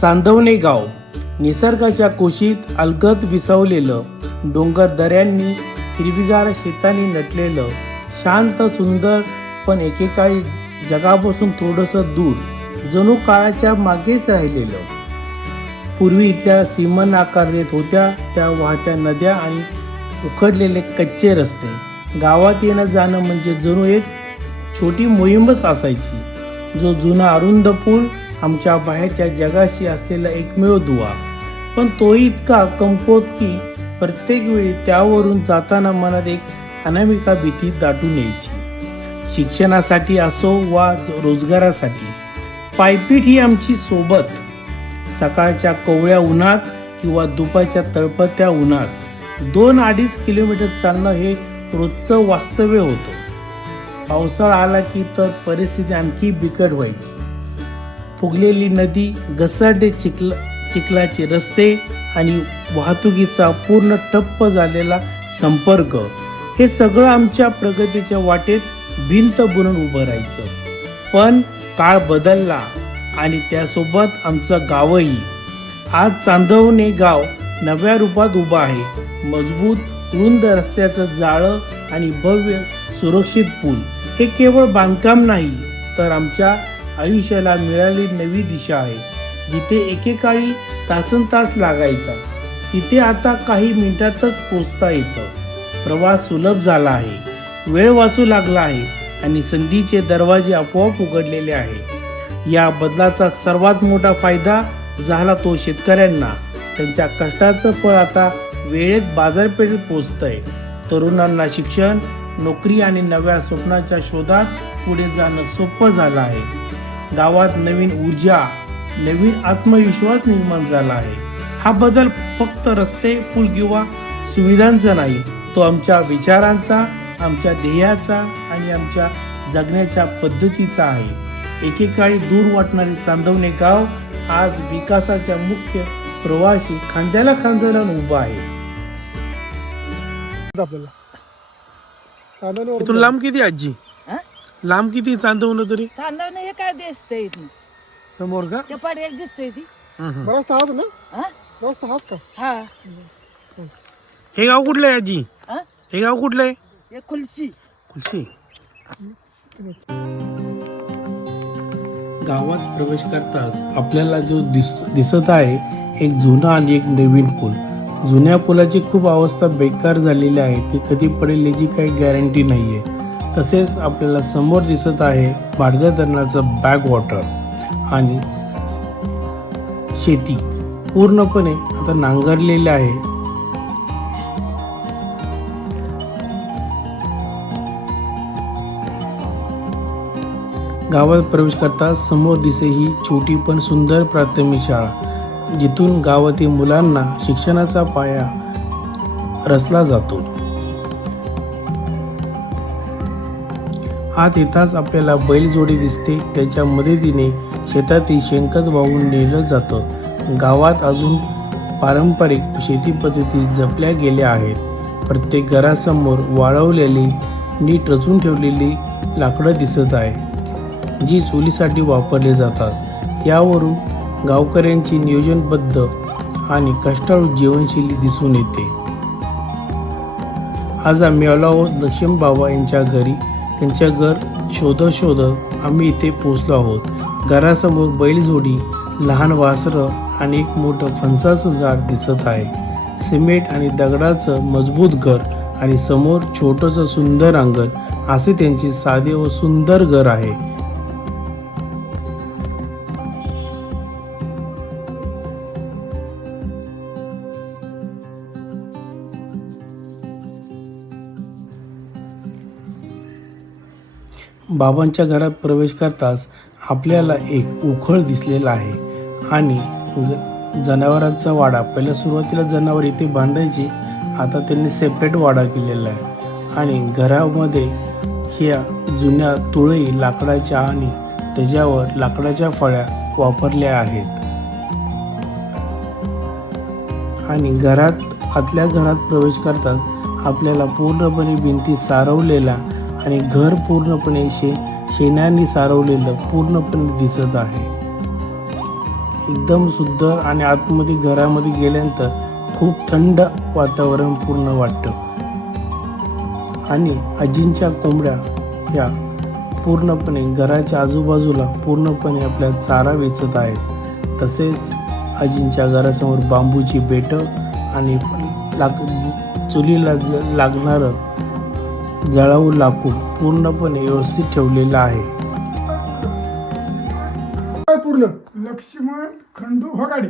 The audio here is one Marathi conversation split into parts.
चांदवणे गाव निसर्गाच्या कुशीत अलगद विसावलेलं, डोंगर दऱ्यांनी हिरवीगार शेतांनी नटलेलं, शांत सुंदर पण एकेकाळी जगापासून थोडंसं दूर, जणू काळाच्या मागेच राहिलेलं. पूर्वी इथल्या सीमांना आकार देत होत्या त्या वाहत्या नद्या आणि उखडलेले कच्चे रस्ते. गावात येणं जाणं म्हणजे जणू एक छोटी मोहीमच असायची. जो जुना अरुंद पूल आमच्या बाहेरच्या जगाशी असलेला एकमेव दुवा, पण तोही इतका कमकुवत की प्रत्येक वेळी त्यावरून जाताना मनात एक अनामिका भीती दाटून यायची. शिक्षणासाठी असो वा रोजगारासाठी पायपीट ही आमची सोबत. सकाळच्या कोवळ्या उन्हात किंवा दुपारच्या तळपत्या उन्हात 2-2.5 किलोमीटर चालणं हे रोजचं वास्तव्य होतं. पावसाळा आला की तर परिस्थिती आणखी बिकट व्हायची. फुगलेली नदी, घसरडे चिखलाचे रस्ते आणि वाहतुकीचा पूर्ण ठप्प झालेला संपर्क, हे सगळं आमच्या प्रगतीच्या वाटेत भिंत बनून उभं राहायचं. पण काळ बदलला आणि त्यासोबत आमचं गावही. आज चांदवणे गाव नव्या रूपात उभं आहे. मजबूत रुंद रस्त्याचं जाळं आणि भव्य सुरक्षित पूल हे केवळ बांधकाम नाही, तर आमच्या आयुष्याला मिळालेली नवी दिशा आहे. जिथे एकेकाळी तासनतास लागायचा, तिथे आता काही मिनिटातच पोचता येतं. प्रवास सुलभ झाला आहे, वेळ वाचू लागला आहे आणि संधीचे दरवाजे आपोआप उघडलेले आहे. या बदलाचा सर्वात मोठा फायदा झाला तो शेतकऱ्यांना. त्यांच्या कष्टाचं फळ आता वेळेत बाजारपेठेत पोचतंय. तरुणांना शिक्षण, नोकरी आणि नव्या स्वप्नाच्या शोधात पुढे जाणं सोपं झालं आहे. गावात नवीन ऊर्जा, नवीन आत्मविश्वास निर्माण झाला आहे. हा बदल फक्त रस्ते, पूल किंवा सुविधांचा नाही, तो आमच्या विचारांचा, आमच्या ध्येयाचा आणि आमच्या जगण्याच्या पद्धतीचा आहे. एकेकाळी दूर वाटणारे चांदवणे गाव आज विकासाच्या मुख्य प्रवासी खांद्याला खांदा लावून उभा आहे. इथून लांब किती आजी? लांब किती चांदवणं तरी? चांदवणे हे काय दिसतंय इथून समोर का? चपाट एक दिसतंय ती. रस्ता हाच ना? रस्ता हाच का? हा. हे गाव कुठलं आहे आजी? हा? हे गाव कुठलं आहे? हे खुलशी. खुलशी. गावात प्रवेश करताच आपल्याला जो दिसत आहे एक जुना आणि एक नवीन पूल. जुन्या पुलाची खूप अवस्था बेकार झालेली आहे, ती कधी पडेल याची काही गॅरंटी नाही आहे. तसेच आपल्याला समोर दिसत आहे भाटघर धरणाचं बॅकवॉटर आणि शेती पूर्णपणे आता नांगरलेले आहे. गावात प्रवेश करता समोर दिसे ही छोटी पण सुंदर प्राथमिक शाळा, जिथून गावातील मुलांना शिक्षणाचा पाया रचला जातो. आत येताच आपल्याला बैलजोडी दिसते, त्याच्या मदतीने शेतातील शेणखत वाहून नेलं जातं. गावात अजून पारंपरिक शेती पद्धती जपल्या गेल्या आहेत. प्रत्येक घरासमोर वाळवलेली, नीट रचून ठेवलेली लाकडं दिसत आहे, जी चुलीसाठी वापरले जातात. यावरून गावकऱ्यांची नियोजनबद्ध आणि कष्टाळू जीवनशैली दिसून येते. आज आम्ही आलो आहोत लक्ष्मण बाबा यांच्या घरी. त्यांच्या घर शोधत आम्ही इथे पोचलो आहोत. घरासमोर बैलजोडी, लहान वासरं आणि एक मोठं फणसाचं झाड दिसत आहे. सिमेंट आणि दगडाचं मजबूत घर आणि समोर छोटंसं सुंदर अंगण, असे त्यांचे साधे व सुंदर घर आहे. बाबांच्या घरात प्रवेश करताच आपल्याला एक उखळ दिसलेला आहे आणि जनावरांचा वाडा. पहिल्या सुरुवातीला जनावर इथे बांधायची, आता त्यांनी सेपरेट वाडा केलेला आहे. आणि घरामध्ये ह्या जुन्या तुळई लाकडाच्या आणि त्याच्यावर लाकडाच्या फळ्या वापरल्या आहेत. आणि आतल्या घरात प्रवेश करताच आपल्याला पूर्णपणे भिंती सारवलेला आणि घर पूर्णपणे शेणाने सारवलेलं पूर्णपणे दिसत आहे. एकदम शुद्ध आणि आतमध्ये घरामध्ये गेल्यानंतर खूप थंड वातावरण पूर्ण वाटतं. आणि आजींच्या कोंबड्या या पूर्णपणे घराच्या आजूबाजूला पूर्णपणे आपल्या चारा वेचत आहेत. तसेच आजींच्या घरासमोर बांबूची बेटं आणि चुलीला लागणारं जळाऊ लाकूड पूर्णपणे व्यवस्थित ठेवलेलं आहे. पूर्ण लक्ष्मण खंडू होगाडे.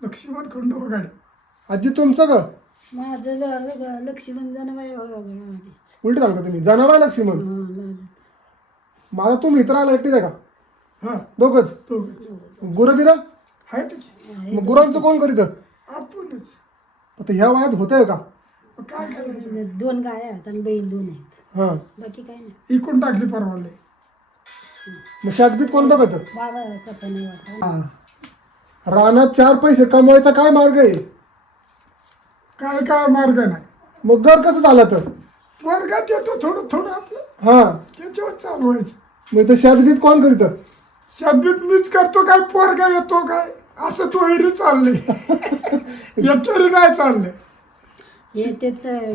लक्ष्मण खंडू होगाडे. आजी तुमचं का माझं लक्ष्मण जनाबाई उलट सांगता तुम्ही जनावर लक्ष्मण माझा तुम्ही इतर आला एकटेच आहे का हा दोघच दोघंच गुरं बिरा आहे त्याची. मग गुरांचं कोण करीत आपणच. आता ह्या वयात होत आहे का मग काय करायचं. 2 गाय आहेत आणि बैल 2 आहेत. हा बाकी काय नाही. इकून टाकली परवाले. मग शादबीत कोण बघत बाबाचा पण नाही वाटत. रानात 4 पैसे कमवायचा काय मार्ग आहे काय काय मार्ग नाही. मग घर कसं चालत वर्गात येतो थोडं थोडं आपलं हा त्याच्यावर चालवायचं. मग ते शादबीत कोण करीत शब्दीत मीच करतो काय पोरगा येतो काय असं तो हिरी चालले. एकरी नाही चालले. येते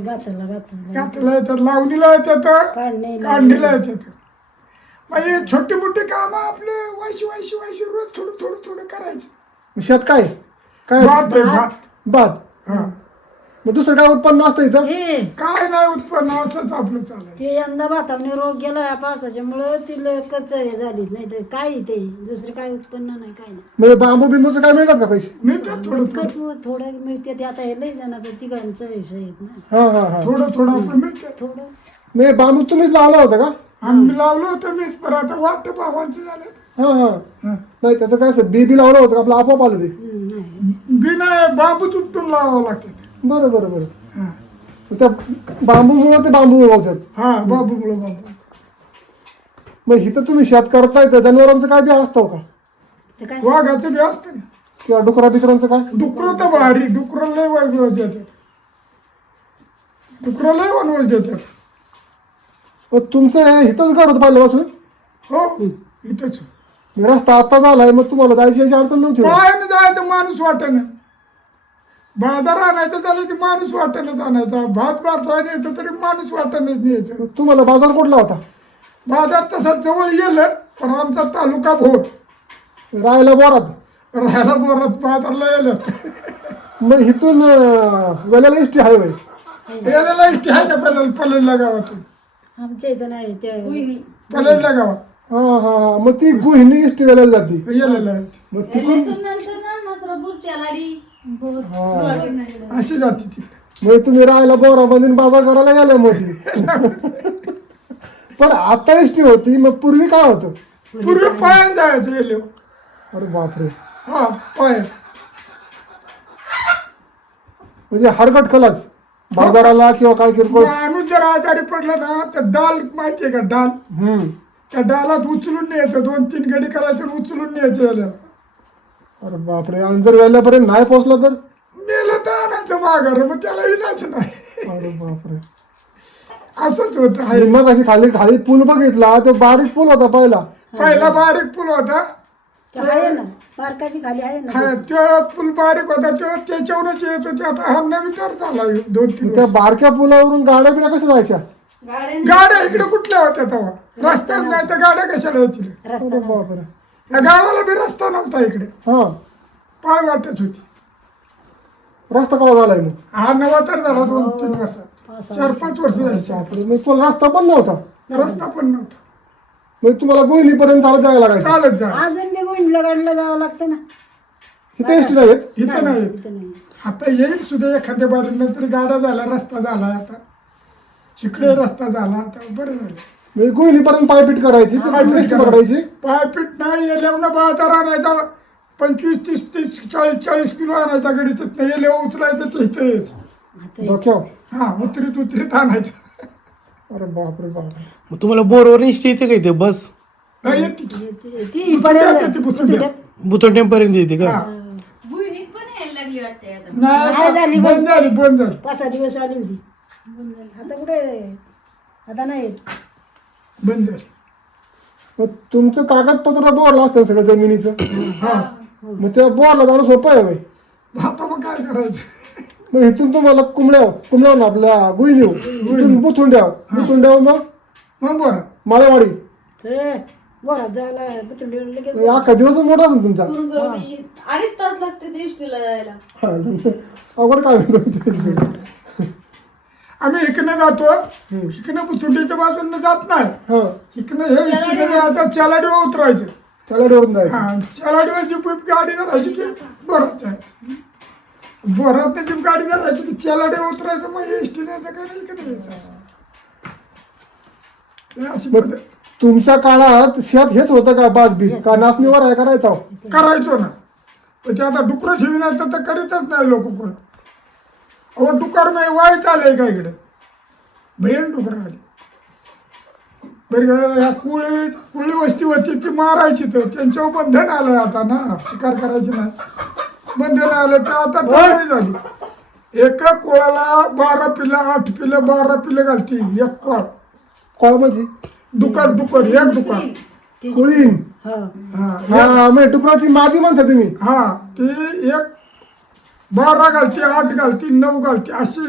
गाताला घातला येतात लावणीला येतात काढणीला येतात. मग हे छोटी मोठी कामं आपले वायशी रोज थोडं थोडं थोडं करायचं. शेत काय काय भात आहे, भात. भात हा मग दुसरं काय उत्पन्न असतं इथं हे काय नाही उत्पन्न असंच आपलं चालायचं. ते यंदा भातावने रोग गेला या पावसाच्यामुळं ती कच झालीच नाही तर काय ते दुसरं काय उत्पन्न नाही काय नाही. म्हणजे बांबू बिंबूचं काय मिळतात का पैसे मिळतात थोडं थोडं कट थोडं मिळते ते आता हे लई जणांचं तिघांचं विषय आहेत ना. हा हा हा थोडं थोडं आपलं मिळतात. थोडं म्हणजे बांबू तुम्हीच लावला होता का आम्ही लावलं होतं मीच पण आता वाटतं भावांचं झालं. हा हा हा. नाही त्याचं काय असं बी लावलं होतं का आपलं आपोआप आलं ते नाही. बिना बांबूच उपटून लावावं लागतात. बरं बरं बरं हा मग त्या बांबूमुळं ते बांबू उगवतात हा बांबूमुळं बांबू. मग इथं तुम्ही शेत करताय तर जनावरांचं काय बी असतं का ते काय वाघाचं बी असतं ना. किंवा डुकरा बिकरांचं काय डुकरं तर भारी. डुकरं लय वनवस देतात. डुकरं लय वनवस देतात. मग तुमचं हे इथंच घर होतं पहिल्यापासून हो इथंच. मग रस्ता आता झालाय मग तुम्हाला जायची याची अडचण नव्हती का? पायानं जायचं माणूस वाटेनं. बाजार आणायचं झालं की माणूस वाटेनच आणायचा. भात भातवा न्यायचं तरी माणूस वाटेनच न्यायचं. मग तुम्हाला बाजार कुठला होता बाजार तसा जवळ गेलं पण आमचा तालुका भोर. राहायला बोरात राहायला बोरत बाजारला गेलं. मग इथून वेळेला इष्टी हायवे गेलेला इष्टी आहे ना पलडल्या गावातून. आमच्या इथं नाही ते पलडल्या गावात हा हा हा मग ती गुहिणी इष्टी वेळेला जाते गेलेलं आहे. मग तिकडून अशी जाते ती. मग तुम्ही राहायला बोरा बंदीन बाजार करायला गेल्या मोठी पण आता इष्टी होती मग पूर्वी काय होतं पूर्वी पायान जायचं गेले. अरे बापरे हा पाय. म्हणजे हरकत खलाच बाजाराला किंवा काय किरकोळ माणूस जर आजारी पडला ना तर डाल माहितीये का डाल. त्या डालात उचलून न्यायचं. 2-3 गडी करायचं आणि उचलून न्यायचं याला. अरे बापरे आणि जर वेळेपर्यंत नाही पोहोचला तर नेलं तर आणायचं माघार. मग त्याला इलाज नाही. अरे बापरे असंच होतं. आहे. मग अशी खाली खाली पूल बघितला तो बारीक पूल होता पहिला पहिला बारीक पूल होता. ते आहे ना बारका बी खाली आहे ना. हा, तो पूल बारीक होता. तो त्याच्यावरच येत होते. आता हा नवीन तर झाला 2-3 त्या बारक्या पुलावरून गाड्या बिड्या कशा जायच्या गाड्या इकडे कुठल्या होत्या तेव्हा. रस्ताच नाही तर गाड्या कशाला येतील. रस्ता अरे बापरे या गावाला बी रस्ता नव्हता इकडे. हा पाय वाटत होती. रस्ता कवा झालाय मग हा नवा तर झाला 2-3 वर्षात. 4-5 वर्ष झाली. बापरे मग तुला रस्ता पण नव्हता रस्ता पण नव्हता. मग तुम्हाला गोहिलीपर्यंत चालत जायला लागायचं चालत जा. अजून बी गोविंदला गाडीला जावं लागतं ना. इथे एसटी नाही येत इथं नाही. इथं नाही. आता येईल सुद्धा एखाद्या बारीनं तरी गाड्या झाला. रस्ता झाला आता. चिकडे रस्ता झाला आता. बरं झालं. म्हणजे गोहिलीपर्यंत पायपीट करायची ते एसटी पकडायची पायपीट नाही येल्यावर बाजार आणायचा. 25-30-40 किलो आणायचा गडी. तिथं येले उचलायचं ते इथं यायचं. आता डोक्यावर हा उतरीत आणायचं. अरे बापरे बापरे मग तुम्हाला बोरवर निश्चित येते का इथे बस नाही येते की. ती पडेल येते बुतुंड्यात. बुतोट्यापर्यंत येते का हा. भुईरीत पण यायला लागली वाटते आता. नाही झाली, नाही बंद झाली. 5-6 दिवस आली होती. आता कुठे आता नाही. बंद झाली. मग तुमचं कागदपत्र बोरला असतं सगळं जमिनीचं हा मग त्या बोरला जाणं सोपं आहे बाई. आता मग काय करायचं. मग इथून तुम्हाला कुंबळ्यावर आपल्या गुईनीव इथून बुथुंड्यावर मग मग बरं माळेवाडी ते वरात जायला बुचंडी लगेच अख्खा दिवस मोठा असेल तुमचा. कुरंगवडी 2.5 तास लागते ते इष्टीला जायला. अवघड काय म्हणतो. आम्ही इकडनं जातो, इकडनं बुथुंडीच्या बाजूने जात नाही. हा इकडनं हे इकडनं जायचं, चलाडीवर उतरायचं. त्याला डोरून जायचं. हा चलाडीवर जीप गाडी करायची की बोरात जायचं. बोरात जीप गाडी करायची की चलाडीवर उतरायचं. मग एसटीने तर काही इकडे यायचं असं. हे अशी मग पद्धत तुमच्या काळात शेत हेच होतं का बाजबी का नाचणीवर आहे करायचा. करायचो ना. पण ते आता डुकरं ठेविनात तर करीतच नाही लोक कोण. अहो डुकर मग वाय चाललंय का इकडे भयन डुकर आली. बरं ह्या कुळी वस्ती होती ती मारायची. तर त्यांच्यावर बंधन आलं आता ना, शिकार करायची नाही. बंधन आलं तर आता तयारी झाली. एका कोळाला 12 पिल्लं 8 पिल्लं 12 पिल्लं घालती एक कोळ. कोळमाची डुकर एक डुकर. कुळीन. हा हा हा म्हणजे डुकराची मादी म्हणता तुम्ही. हा ती एक 12 घालती 8 घालती 9 घालती अशी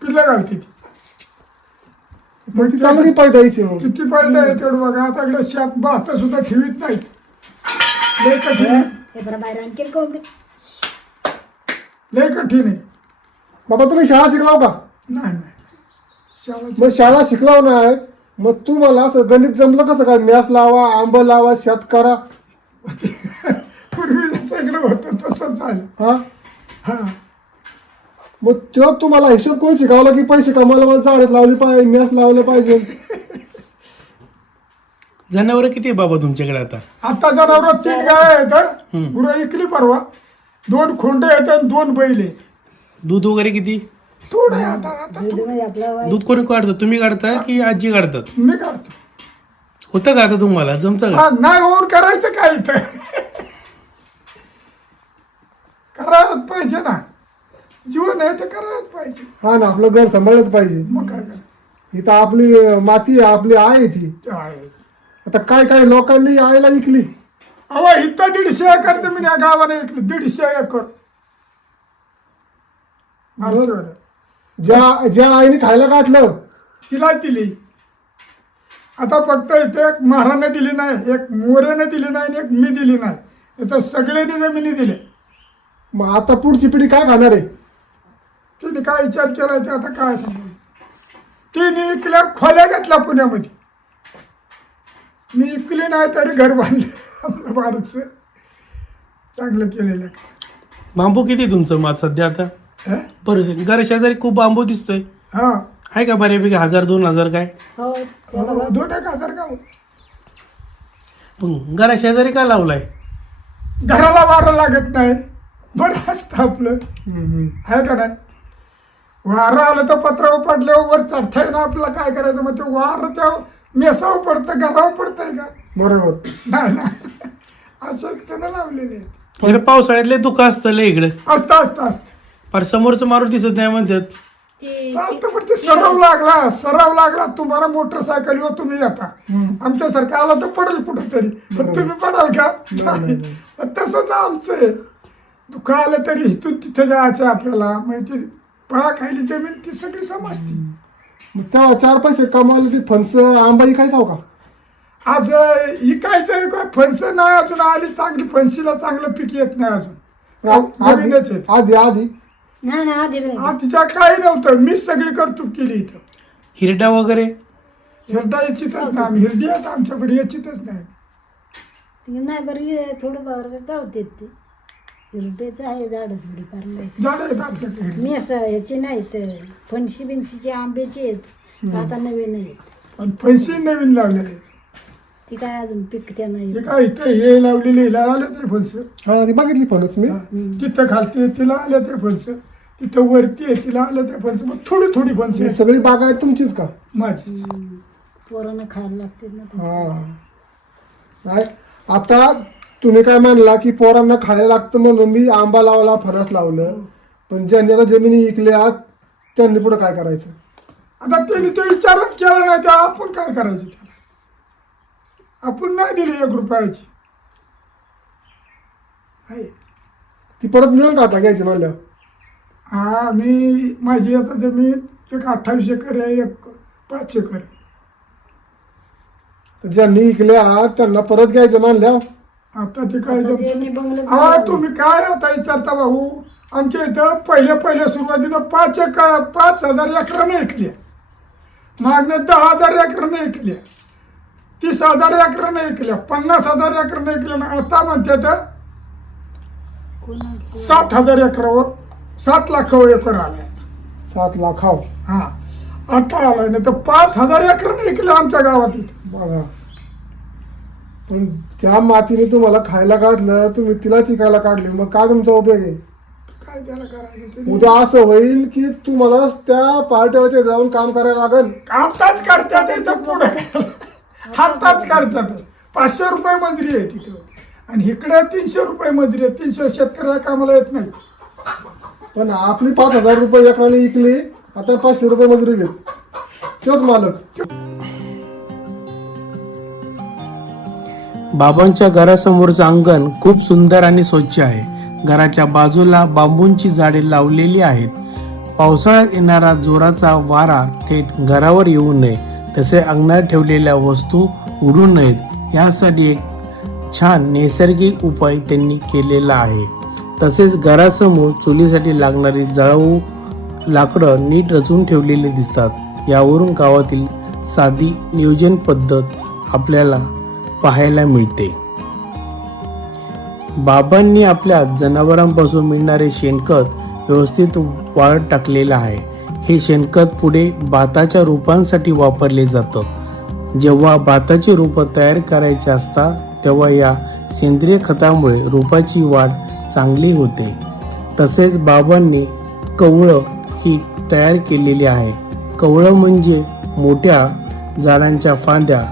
पिल्लं घालती ती. मग ती चांगली पैदाईची मग. किती फायदा आहे तेवढं बघा. आता इकडे शेत भात सुद्धा ठेवीत नाहीत. लय कठीण आहे. हे बरं बाहेर आणखी कोंबडी लय कठीण आहे. बाबा तुम्ही शाळा शिकलाव का. नाही शाळा मग शाळा शिकलाव नाही मग तुम्हाला असं गणित जमलं कसं काय. मॅस लावा आंब लावा शेत करा. पूर्वी जसं इकडे होतं तसंच झालं. हा हा मग तो तुम्हाला हिशोब कोण शिकवला की पैसे कमायला मला झाडच लावली पाहिजे मॅस लावले पाहिजे. जनावर किती आहे बाबा तुमच्याकडे आता. आता जनावर 3 गाय आहेत. गुरं इकली परवा. 2 खोंडे आहेत आणि 2 बैल आहेत. दूध वगैरे किती. थोडं आहे आता आता दूध म्हणजे आपला दूध कोणी काढतं तुम्ही काढता की आजी काढतात. मी काढतो. होतं का आता तुम्हाला जमतं का. हा नाही होऊन करायचं काय इथं. करायलाच पाहिजे ना. जीवन आहे ते करायलाच पाहिजे. हा ना आपलं घर सांभाळलंच पाहिजे. मग काय करायचं. इथं आपली माती आहे आपली आहे ती. आता काय लोकांनी आईला विकली. अहो इथं 150 एकर जमीन या गावाने ऐकली. 150 एकर. मारतो ज्या आईने खायला घातलं तिला दिली. आता फक्त इथे एक महाराने दिली नाही, एक मोऱ्याने दिली नाही आणि एक मी दिली नाही. इथं सगळ्यांनी जमिनी दिल्या. मग आता पुढची पिढी काय खाणार आहे. तिने काय विचार केला ते आता काय सांगू. तिने इकल्या खोल्या घेतल्या पुण्यामध्ये. मी इकली नाही तरी घर बांधलं आपलं बारकस चांगलं केलेलं. बांबू किती तुमचं मात सध्या आता. हा बरं घर शेजारी खूप बांबू दिसतोय. हा आहे का बऱ्यापैकी 1000-2000 काय. हो त्याला 2,000 का. पण घरा शेजारी का लावलाय. घराला वारं लागत नाही. बरं असतं आपलं आहे का नाही. वारं आलं तर पत्रावर पडल्यावर वर चढताय ना आपल्याला काय करायचं. मग ते वारं त्या मेसावर पडतं घरावर पडतंय का. बरोबर. नाही ना असं त्यानं लावलेले आहेत. इकडे पावसाळ्यातले दुःख असतं लय इकडे. असतं फार समोरचं मारून दिसत नाही म्हणतात. चालतं पण ते सराव लागला. तुम्हाला मोटरसायकलीवर तुम्ही येता. आमच्यासारखं आला तर पडेल कुठं तरी. पण तुम्ही पडाल का. नाही. तसंच आमचं आहे. दुःख आलं तरी इथून तिथे जायचं आपल्याला. म्हणजे पळा खायली जमीन ती सगळी समजते. मग त्या 4 पैसे कमावले ते फणस आंबाई काय साव का. आज इकायचं काय फणस नाही अजून आली चांगली. फणसीला चांगलं पीक येत नाही अजून. नवीनच आहे. आधी नाही ना आधी नाही. तिच्या काही नव्हतं. मीच सगळी कर्तूक केली इथं. हिरडा वगैरे. हिरडा याचीतच नाही. हिरडी आहेत आमच्याकडे याचीतच नाही. नाही बरं हे थोडं बावर गावते ते हिरड्याचं आहे झाडं थोडी फार लय. झाडं आहेत आपल्याकडे हिरडी. मी असं ह्याची नाहीत फणशी बिनशीचे आंब्याचे आहेत. आता नवीन आहेत. आणि फणसी नवीन लावलेले आहेत. ती काय अजून पिकत्या नाही. हे काय इथं हे लावलेले हिला आले ते फणस. हा ती बघितली फणस मी. तिथं खालती तिला आले ते फणस. तिथं वरती आहे तिला आलं ते फणस. मग थोडी फणस ही आहे सगळी बाग आहे तुमचीच का. माझी. पोरांना खायला लागते ना ते. हा काय आता तुम्ही काय म्हणला की पोरांना खायला लागतं म्हणून मी आंबा लावला फणस लावलं. पण ज्यांनी आता जमिनी विकल्या त्यांनी पुढे काय करायचं. आता त्यांनी तो विचारच केला नाही. त्या आपण काय करायचं त्याला. आपण नाही दिली 1 रुपयाची. आहे. ती परत मिळेल का आता घ्यायची म्हणल्यावर? हा मी माझी आता जमीन एक 28 एकर आहे, एक 5 एकर आहे. तर ज्यांनी इकल्या त्यांना परत घ्यायचं म्हणल्यावर आता ते काय आता त्यांनी जमतं. बंगलं हा बांधलं. तुम्ही काय आता विचारता भाऊ, आमच्या इथं पहिल्या सुरुवातीला 5,000 एकरानं ऐकल्या, मागणं 10,000 एकरानं ऐकल्या, 30,000 एकरानं ऐकल्या, 50,000 एकरानं ऐकल्या ना आता म्हणतात कोणाचं? 7,000 एकरावर 7 लाखावर एकर आलाय. 7 लाखाव. हा आता आलाय ना तर 5,000 एकरानं ऐकलं आमच्या गावात इथं. बघा, पण ज्या मातीने तुम्हाला खायला काढलं तुम्ही तिला चिकायला काढली, मग काय तुमचा उपयोग आहे? काय त्याला करायचं ते? उद्या असं होईल की तुम्हाला त्या पार्ट्यावरती जाऊन काम करायला लागेल. आताच करतात इथं पुढे, आताच करतात. 500 रुपये मजुरी आहे तिथं आणि इकडे 300 रुपये मजुरी आहे. 300 शेतकऱ्या कामाला येत नाही. पण आपली 5,000 रुपये एकाने विकली, आता 500 रुपये मजुरी घेत तोच मालक. बाबांच्या घरासमोरचं अंगण खूप सुंदर आणि स्वच्छ आहे. घराच्या बाजूला बांबूंची झाडे लावलेली आहेत. पावसाळ्यात येणारा जोराचा वारा थेट घरावर येऊ नये, तसे अंगणात ठेवलेल्या वस्तू उडू नयेत यासाठी एक छान नैसर्गिक उपाय त्यांनी केलेला आहे. तसेच घरासमोर चुलीसाठी लागणारी जळाऊ लाकडं नीट रचून ठेवलेली दिसतात. यावरून गावातील साधी नियोजन पद्धत आपल्याला पाहायला मिळते. बाबांनी आपल्या जनावरांपासून मिळणारे शेणखत व्यवस्थित वाळत टाकलेलं आहे. हे शेणखत पुढे भाताच्या रोपांसाठी वापरले जातं. जेव्हा भाताची रोपं तयार करायची असतात तेव्हा या सेंद्रिय खतामुळे रोपाची वाढ चांगली होते. तसेच बाबांनी कवळं ही तयार केलेली आहे. कवळं म्हणजे मोठ्या झाडांच्या फांद्या,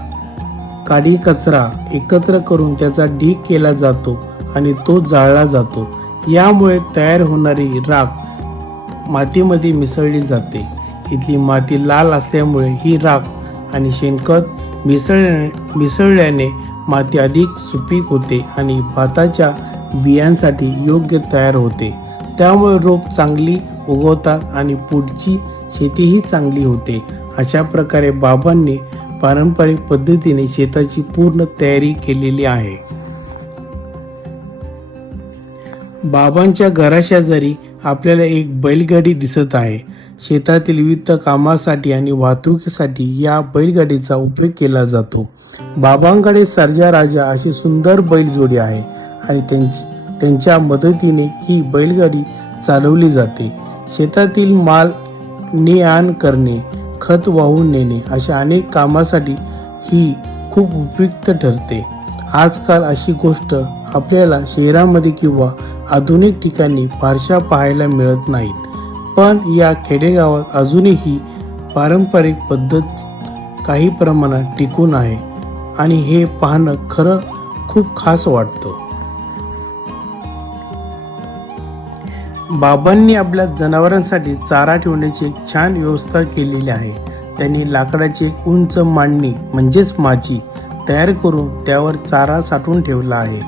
काडी कचरा एकत्र करून त्याचा ढीग केला जातो आणि तो जाळला जातो. यामुळे तयार होणारी राख मातीमध्ये मिसळली जाते. इथली माती लाल असल्यामुळे ही राख आणि शेणखत मिसळल्याने माती अधिक सुपीक होते आणि भाताच्या बियांसाठी योग्य तयार होते. त्यामुळे रोप चांगली उगवतात आणि पुढची शेतीही चांगली होते. अशा प्रकारे बाबांनी पारंपरिक पद्धतीने शेताची पूर्ण तयारी केलेली आहे. बाबांच्या घराशेजारी आपल्याला एक बैलगाडी दिसत आहे. शेतातील विविध कामासाठी आणि वाहतुकीसाठी या बैलगाडीचा उपयोग केला जातो. बाबांकडे सर्जा राजा अशी सुंदर बैलजोडी आहे आणि त्यांच्या मदतीने ही बैलगाडी चालवली जाते. शेतातील माल ने आण करणे, खत वाहून नेणे अशा अनेक कामासाठी ही खूप उपयुक्त ठरते. आजकाल अशी गोष्ट आपल्याला शहरामध्ये किंवा आधुनिक ठिकाणी फारशा पाहायला मिळत नाहीत. पण या खेडेगावात अजूनही पारंपरिक पद्धत काही प्रमाणात टिकून आहे आणि हे पाहणं खरं खूप खास वाटतं. बाबांनी आपल्या जनावरांसाठी चारा ठेवण्याची एक छान व्यवस्था केलेली आहे. त्यांनी लाकडाची एक उंच मांडणी म्हणजेच माची तयार करून त्यावर चारा साठवून ठेवला आहे.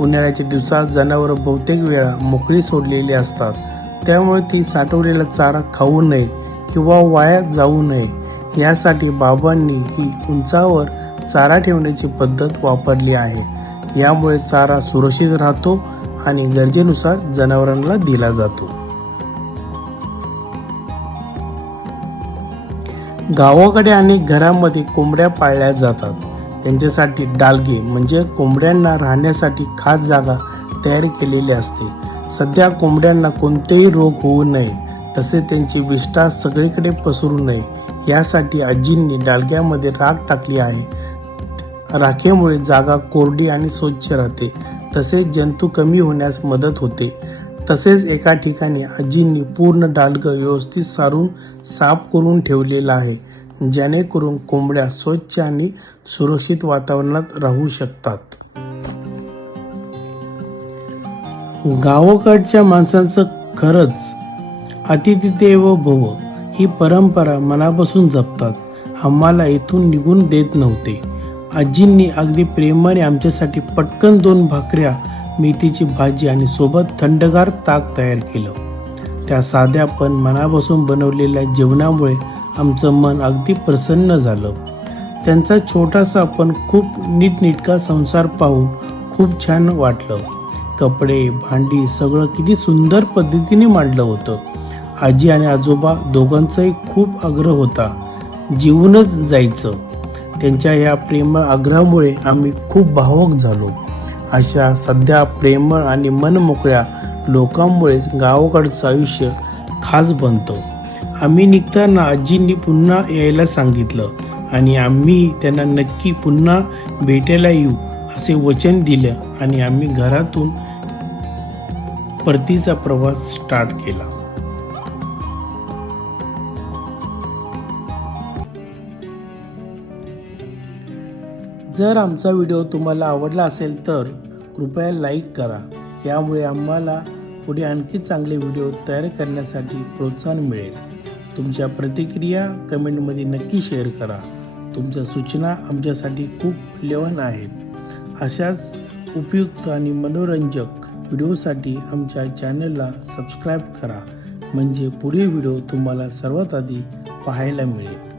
उन्हाळ्याच्या दिवसात जनावर बहुतेक वेळा मोकळी सोडलेली असतात. त्यामुळे ती साठवलेला चारा खाऊ नये किंवा वाया जाऊ नये यासाठी बाबांनी ही उंचावर चारा ठेवण्याची पद्धत वापरली आहे. यामुळे चारा सुरक्षित राहतो आणि गरजेनुसार जनावरांना दिला जातो. गावाकडे अनेक घरांमध्ये कोंबड्या पाळल्या जातात. त्यांच्यासाठी डालगे म्हणजे कोंबड्यांना राहण्यासाठी खास जागा तयार केलेली असते. सध्या कोंबड्यांना कोणतेही रोग होऊ नये तसे त्यांची विष्ठा सगळीकडे पसरू नये यासाठी आजींनी डालग्यामध्ये राख टाकली आहे. राखेमुळे जागा कोरडी आणि स्वच्छ राहते. तसेच जंतू कमी होण्यास मदत होते. तसेच एका ठिकाणी आजींनी पूर्ण डालगं व्यवस्थित सारून साफ करून ठेवलेलं आहे, जेणेकरून कोंबड्या स्वच्छ आणि सुरक्षित वातावरणात राहू शकतात. गावाकडच्या माणसांचं खरंच अतिथी देवो भव ही परंपरा मनापासून जपतात. आम्हाला इथून निघून देत नव्हते. आजींनी अगदी प्रेमाने आमच्यासाठी पटकन 2 भाकऱ्या मेथीची भाजी आणि सोबत थंडगार ताक तयार केलं. त्या साध्या पण मनापासून बनवलेल्या जेवणामुळे आमचं मन अगदी प्रसन्न झालं. त्यांचा छोटासा पण खूप नीटनेटका संसार पाहून खूप छान वाटलं. कपडे भांडी सगळं किती सुंदर पद्धतीने मांडलं होतं. आजी आणि आजोबा दोघांचाही खूप आग्रह होता, जीवनच जायचं. त्यांच्या या प्रेमळ आग्रहामुळे आम्ही खूप भावुक झालो. अशा सध्या प्रेमळ आणि मनमोकळ्या लोकांमुळे गावाकडचं आयुष्य खास बनतं. आम्ही निघताना आजींनी पुन्हा यायला सांगितलं आणि आम्ही त्यांना नक्की पुन्हा भेटायला येऊ असे वचन दिलं आणि आम्ही घरातून परतीचा प्रवास स्टार्ट केला. जर आमचा व्हिडिओ तुम्हाला आवडला असेल तर कृपया लाईक करा. यामुळे आम्हाला पुढे आणखी चांगले व्हिडिओ तयार करण्यासाठी प्रोत्साहन मिळेल. तुमच्या प्रतिक्रिया कमेंटमध्ये नक्की शेअर करा. तुमच्या सूचना आमच्यासाठी खूप मूल्यवान आहेत. अशाच उपयुक्त आणि मनोरंजक व्हिडिओसाठी आमच्या चॅनलला सबस्क्राईब करा, म्हणजे पुढील व्हिडिओ तुम्हाला सर्वात आधी पाहायला मिळेल.